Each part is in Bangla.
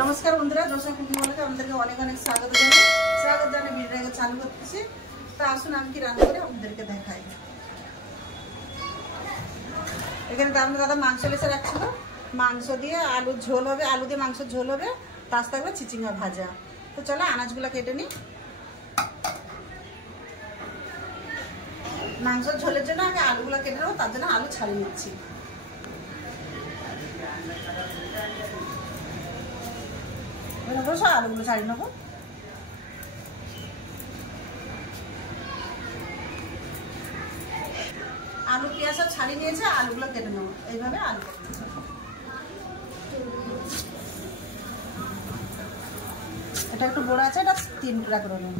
नमस्कार बंधुरा जोशा कुकिंग वाले আমাদেরকে অনেক অনেক স্বাগত জানাই ভিডিওটাকে চালু করতেছি। তো আসুন আমি কি রান্না করে আপনাদেরকে দেখাই। এখানে তার মধ্যে দাদা মাংস লেসে রাখছিল, মাংস দিয়ে আলুর ঝোল হবে, আলু দিয়ে মাংসের ঝোল হবে, তার সাথে হবে চিচিঙ্গা ভাজা। তো চলো আনাজগুলো কেটে নিই। মাংসের ঝোলের জন্য আগে আলুগুলো কেটে নেবো, তার জন্য আলু ছাড়িয়ে নিচ্ছি। আলুগুলো ছাড়িয়ে নেবো। আলু পেঁয়াজ সব ছাড়িয়ে নিয়েছে, আলুগুলো কেটে নেবো। এইভাবে আলু কেটে নেবো। এটা একটু বড় আছে, এটা 3 টুকরা করে নেব।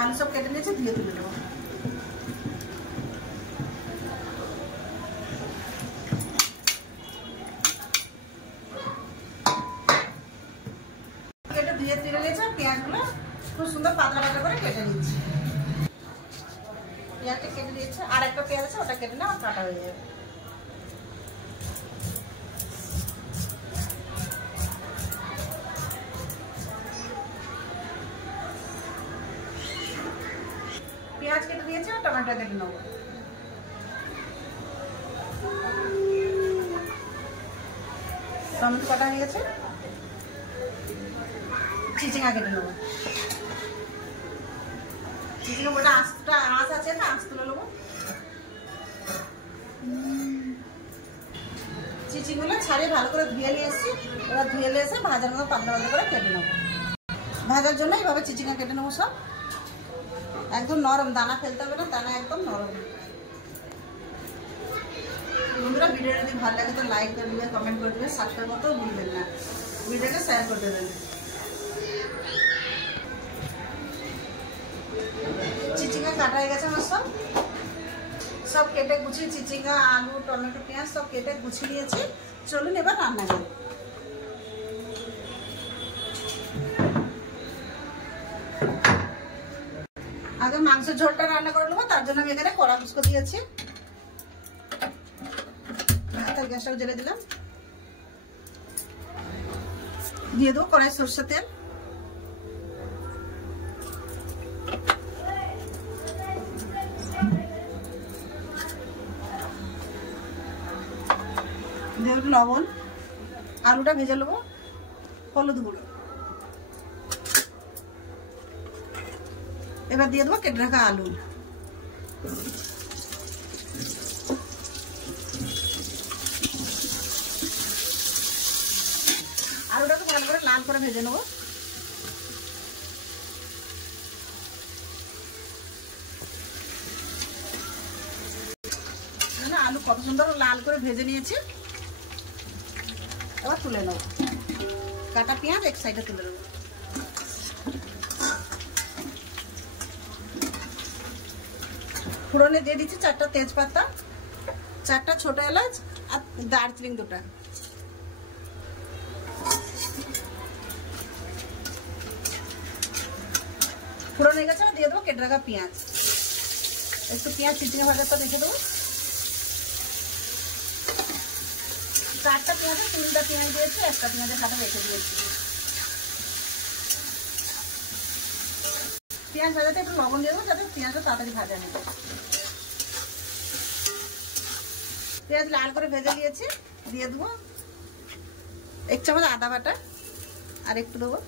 আলু সব কেটে নিয়েছে, ধুয়ে তুলে নেবো। ধুয়ে তুলে নিয়েছে, পেঁয়াজগুলো খুব সুন্দর পাতলা পাতলা করে কেটে নিচ্ছি। পেঁয়াজটা কেটে দিয়েছে, আর একটা পেঁয়াজ আছে, ওটা কেটে নেওয়া কাটা হয়ে যাবে। পেঁয়াজ কেটে দিয়েছে, টমেটো কেটে নেবো। টমেটো কাটা হয়ে গেছে, চিচিঙ্গা কেটে নেবো। চিচিঙ্গা বলে আঁশ আছে না, আঁশ তুলে নেবো। চিচিঙ্গাগুলো ছাড়িয়ে ভালো করে ধুয়ে নিয়ে এসেছি। এবার ধুয়ে নিয়ে এসে ভাজার মতো পাতলা পাতলা করে কেটে নেবো। ভাজার জন্য এইভাবে চিচিঙ্গা কেটে নেবো সব। একদম নরম, দানা ফেলতে হবে না, দানা একদম নরম। বন্ধুরা ভিডিওটা যদি ভালো লাগে তো লাইক করে দেবে, কমেন্ট করে দেবে, সাবস্ক্রাইব করতেও ভুলবেন না। ভিডিওটা শেয়ার করে দেবেন। চিচিঙ্গা কাটা হয়ে গেছে আমার সব কেটে গুছিয়ে, চিচিঙ্গা আলু টমেটো পেঁয়াজ সব কেটে গুছিয়ে নিয়েছি। চলুন এবার রান্না করি। আগে মাংসের ঝোলটা রান্না করে নেবো, তার জন্য আমি এখানে কড়া কুচকো দিয়েছি। তার গ্যাসটাও জ্বেলে দিলাম, দিয়ে দেবো কড়াই সরষের তেল। দিয়ে দেবো লবণ, আলুটা ভেজে নেবো, হলুদ গুঁড়ো। এবার দিয়ে দেবো কেটে রাখা আলু। আলুটাকে ভালো করে লাল করে ভেজে নেবো। আলু কত সুন্দর লাল করে ভেজে নিয়েছি। এবার তুলে নেবো। কাটা পেঁয়াজ এক সাইডে তুলে নেবো। ফোড়নে দিয়ে দিচ্ছি 4টা তেজপাতা, 4টা ছোট এলাচ আর দারচিনি 2টা। ফোড়ন হয়ে গেছে, দিয়ে দেবো কেটে রাখা পেঁয়াজ। একটু পেঁয়াজ চিচিঙ্গা ভাজার পর রেখে দেবো। 4টা পেঁয়াজে 3টা পেঁয়াজ দিয়েছি, একটা পেঁয়াজের সাথে রেখে দিয়েছি। পেঁয়াজ ভাজাতে একটু লবণ দিয়ে দেবো, যাতে পেঁয়াজটা তাড়াতাড়ি ভাজা নেবে। পেঁয়াজ লাল করে ভেজে নিয়েছি, দিয়ে দেবো 1 চামচ আদা বাটা, আর একটু দেবো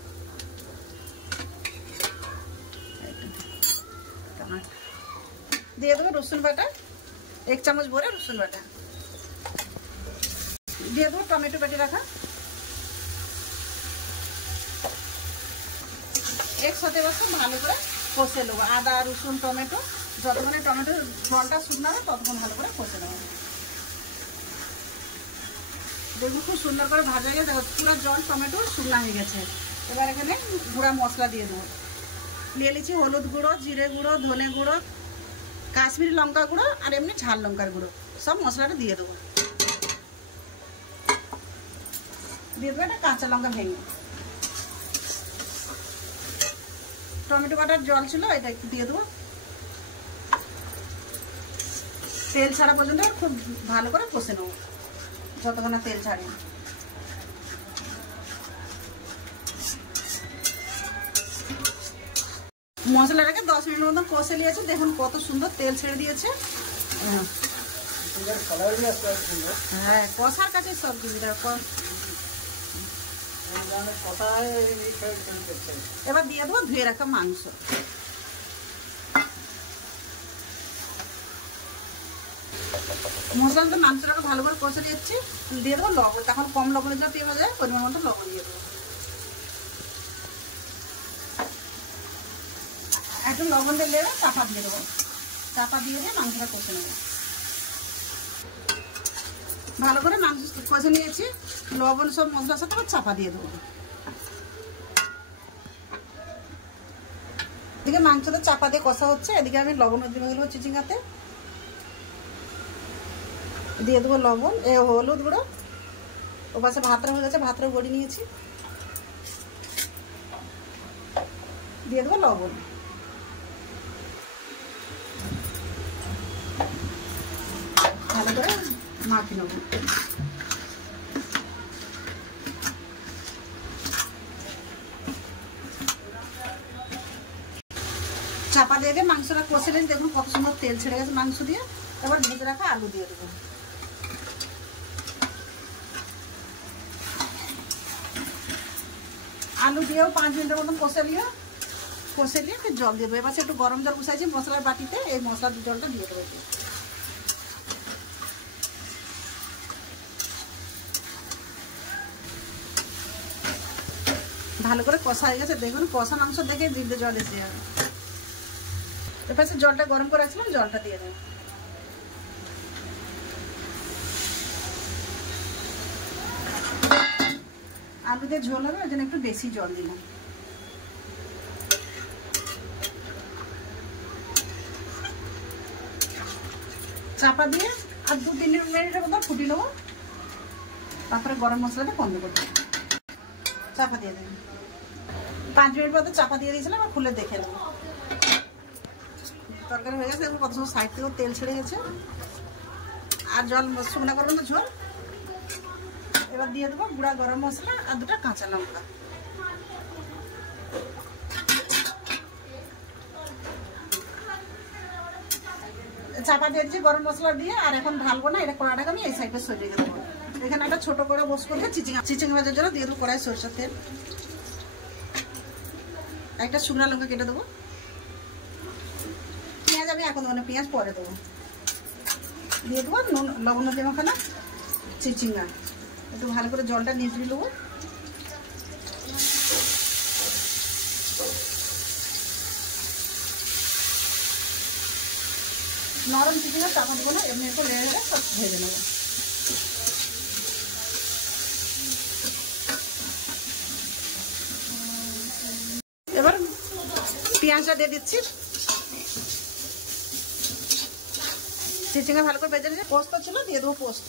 দিয়ে দেবো রসুন বাটা, 1 চামচ ভরে রসুন বাটা। দিয়ে দেবো টমেটো কেটে রাখা। একসাথে বসে ভালো করে কষে নেবো। আদা রসুন টমেটো, যতক্ষণে টমেটোর জলটা শুকনো হবে ততক্ষণ ভালো করে কষে নেবো। দেখুন খুব সুন্দর করে ভাজা হয়ে গেছে, পুরো জল টমেটো শুকনো হয়ে গেছে। এবার এখানে গুঁড়া মশলা দিয়ে দেবো। নিয়ে নিচ্ছি হলুদ গুঁড়ো, জিরে গুঁড়ো, ধনে গুঁড়ো, কাশ্মীরি লঙ্কা গুঁড়ো আর এমনি ঝাল লঙ্কার গুঁড়ো, সব মশলাটা দিয়ে দেবো। দিয়ে দেবো একটা কাঁচা লঙ্কা ভেঙে। টমেটো বাটার জল ছিল, এটা একটু দিয়ে দেবো। তেল ছাড়া পর্যন্ত খুব ভালো করে কষে নেব, যতক্ষণ না তেল ছাড়ে। মশলাটাকে 10 মিনিট মতো কষে নিয়েছে, দেখুন কত সুন্দর তেল ছেড়ে দিয়েছে। হ্যাঁ, কষার কাছে সব জিনিসটা। এবার দিয়ে দেবো ধুয়ে রাখা মাংস। মশলা তো মাংসটাকে ভালো করে কষে দিচ্ছি, দিয়ে দেবো লবণ। তখন কম লবণের যা পেয়ে যায় পরিমাণ মতো লবণ দিয়ে দেবো। একটু লবণ দিয়ে চাপা দিয়ে দেবো, চাপা দিয়ে মাংসটা কষে নেবো। ভালো করে মাংস কষে নিয়েছি, লবণ সব মশলার সাথে চাপা দিয়ে দেবো। এদিকে মাংসটা চাপা দিয়ে কষা হচ্ছে, এদিকে আমি লবণ দিয়ে দেবো চিচিঙ্গাতে, দিয়ে দেবো লবণ, হলুদ গুঁড়ো। ও পাশে ভাতটা হয়ে গেছে, ভাতটা গড়ি নিয়েছি, দিয়ে দেবো লবণ। ভালো করে মাখিয়ে নেবো। চাপা দিয়ে মাংসটা কষে নিয়ে দেখুন কত সুন্দর তেল ছেড়ে গেছে মাংস দিয়ে। এবার ভেজে রাখা আলু দিয়ে দেবো। আলু দিয়েও 5 মিনিটের মতন কষে নিয়ে ফির জল দিয়ে দেবো। এবার একটু গরম জল বসাইছি মশলার বাটিতে, এই মশলার জলটা দিয়ে দেবো। ভালো করে কষা হয়ে গেছে, দেখুন কষা মাংস দেখে জিভে জল এসে যাবে। এবার জলটা গরম করে রাখছিলাম, জলটা দিয়ে দেবো। আলু দিয়ে ঝোল হবে, ওই জন্য একটু বেশি জল দিলাম। চাপা দিয়ে আর 2-3 মিনিটের মতো ফুটিয়ে নেবো, তারপরে গরম মশলাটা বন্ধ করবো। চাপা দিয়ে দেবো। 5 মিনিট মতো চাপা দিয়ে দিয়েছিলাম, আর খুলে দেখে নেবো। তরকারি হয়ে গেছে, কত সময় সাইড থেকেও তেল ছেড়ে গেছে। আর জল শুকনো করবেন না, ঝোল। এবার দিয়ে দেবো গুঁড়া গরম মশলা আর 2টা কাঁচা লঙ্কা। চাপা দিয়েছি গরম মশলা দিয়ে, আর এখন ঢালবো না, এটা কড়াটাকে আমি এই সাইডে সরিয়ে দেবো। এখানে একটা ছোট করে বস করবো চিচিঙ্গা ভাজার জন্য, দিয়ে দেবো কড়াই সরষের তেল। একটা শুকনো লঙ্কা কেটে দেবো। পেঁয়াজ আমি এখন দেবো না, পেঁয়াজ পরে দেবো। দিয়ে দেবো নুন, লবণ দিয়ে মাখানা চিচিঙ্গা। একটু ভালো করে জলটা নিয়ে নেবো। নরম চিচিঙ্গা চাপা দেবো না, এমনি একটু লেগে গেলে সব ভেজে নেবো। এবার পেঁয়াজটা দিয়ে দিচ্ছি। চিচিঙ্গা ভালো করে ভেজে নিয়েছি। পোস্ত ছিল, দিয়ে দেবো পোস্ত।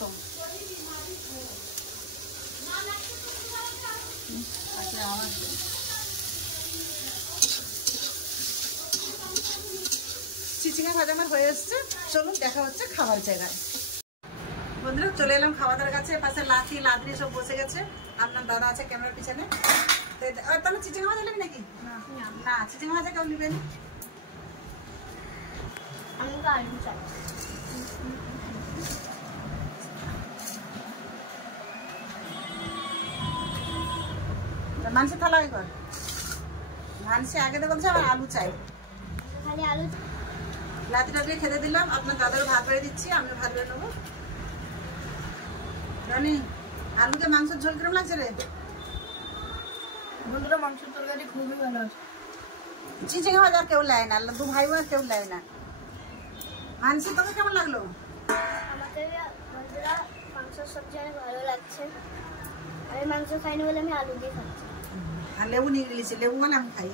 চিচিঙ্গা ভাজা আমার হয়ে এসছে, চলুন দেখা হচ্ছে খাবার জায়গায়। বন্ধুরা চলে এলাম খাওয়াদার কাছে। পাশে লাদরি সব বসে গেছে, আপনার দাদা আছে ক্যামেরার পিছনে। তাহলে চিচিঙ্গা ভাজা নেবেন নাকি? না, চিচিঙ্গা ভাজা কেউ নেবেন? মাংসের থালা আগে কর। মাংসে আগে তো বলছে আমার আলু চাই। লাদরি খেতে দিলাম, আপনার দাদার ভাত বেড়ে দিচ্ছি, আমি ভাত বেড়ে নেবো। রানি, আলুকে মাংসের ঝোল কিরম লাগছে রে? বন্ধুরা মাংসের তরকারি খুবই ভালো আছে। চিচিঙ্গা ভাজা কেউ নেয় না, 2 ভাই বোন কেউ নেয় না। মাংসের তোকে কেমন লাগলো? আমাকে বন্ধুরা মাংসের সবজি অনেক ভালো লাগছে। আমি মাংস খাইনি বলে আমি আলু দিয়ে খাচ্ছি। আর লেবু নিয়ে গেছি, লেবু মানে আমি খাই।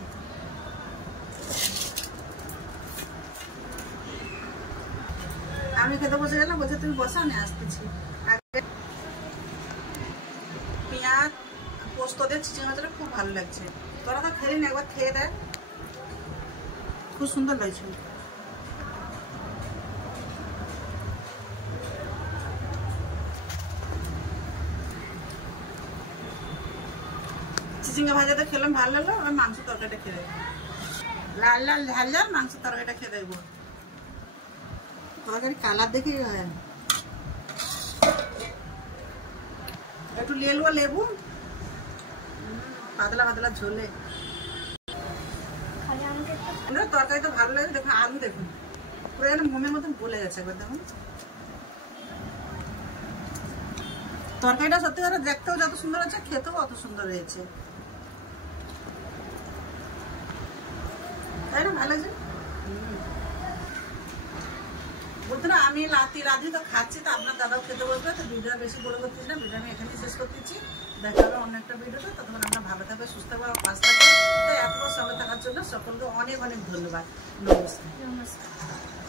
আমি খেতে বসে গেলাম, বলছে তুমি বসো আমি আসতেছি। পেঁয়াজ পোস্ত দিয়ে চিচিঙ্গা ভাজাটা খুব ভালো লাগছে। তোরা তো খেলি না, একবার খেয়ে দেয়, খুব সুন্দর লাগছে। চিচিঙ্গা ভাজাটা খেলাম ভালো লাগলো, আর মাংস তরকারিটা খেয়ে দেখবো, লাল লাল ঝাল ঝাল মাংস তরকারিটা খেয়ে দেখবো। তরকারি কালার দেখি একটু নিয়ে নেবো লেবু, পাতলা পাতলা ঝোলে। তরকারি তো ভালো লাগে। দেখুন আলু, দেখুন পুরো যেন মোমের মতন গলে গেছে একবার। দেখুন তরকারিটা সত্যি করে দেখতেও যত সুন্দর হচ্ছে, খেতেও অত সুন্দর হয়েছে, তাই না? ভালো হয়েছে। বন্ধুরা আমি রাধি তো খাচ্ছি, তো আপনার দাদাও খেতে বসবে, তো ভিডিও বেশি বড় করতেছি না, ভিডিও আমি এখানেই শেষ করতেছি। দেখা হবে অন্য একটা ভিডিওতে, ততক্ষণ আমরা ভালো থাকবে, সুস্থ থাকবে, পাশ থাকবে। তাই এত সঙ্গে থাকার জন্য সকলকে অনেক অনেক ধন্যবাদ। নমস্কার।